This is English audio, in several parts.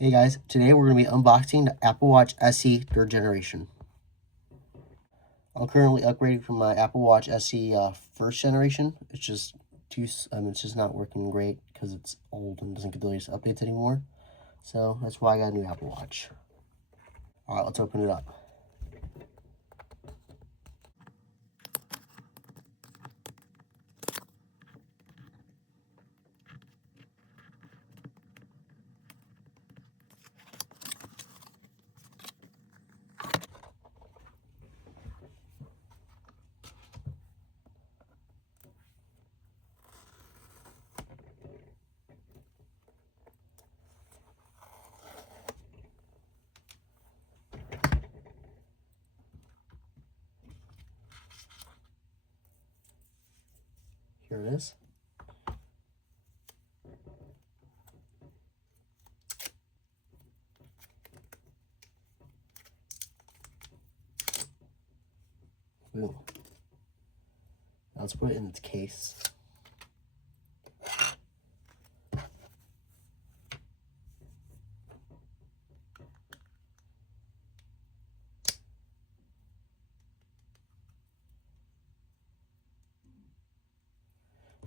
Hey guys, today we're going to be unboxing the Apple Watch SE 3rd generation. I'm currently upgrading from my Apple Watch SE 1st generation. It's just it's just not working great because it's old and doesn't get the latest updates anymore. So that's why I got a new Apple Watch. Alright, let's open it up. Here it is. Boom. Now let's put it in its case.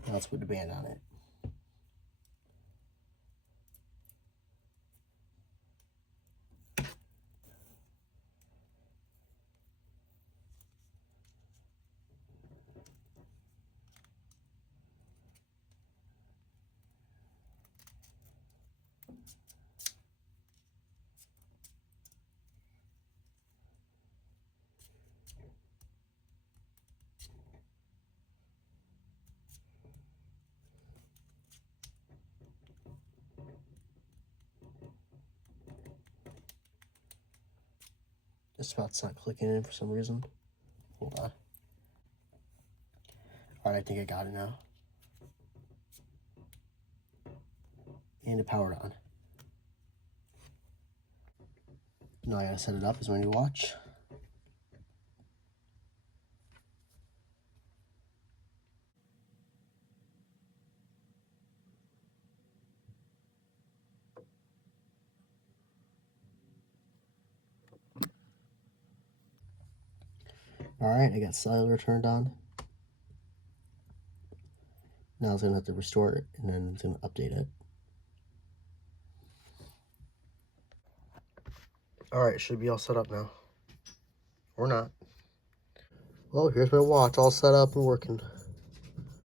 Now let's put the band on it. This spot's not clicking in for some reason. Hold on. Alright, I think I got it now. And it powered on. Now I gotta set it up as my new watch. Alright, I got cellular turned on. Now it's going to have to restore it, and then it's going to update it. Alright, it should be all set up now. Or not. Well, here's my watch all set up and working.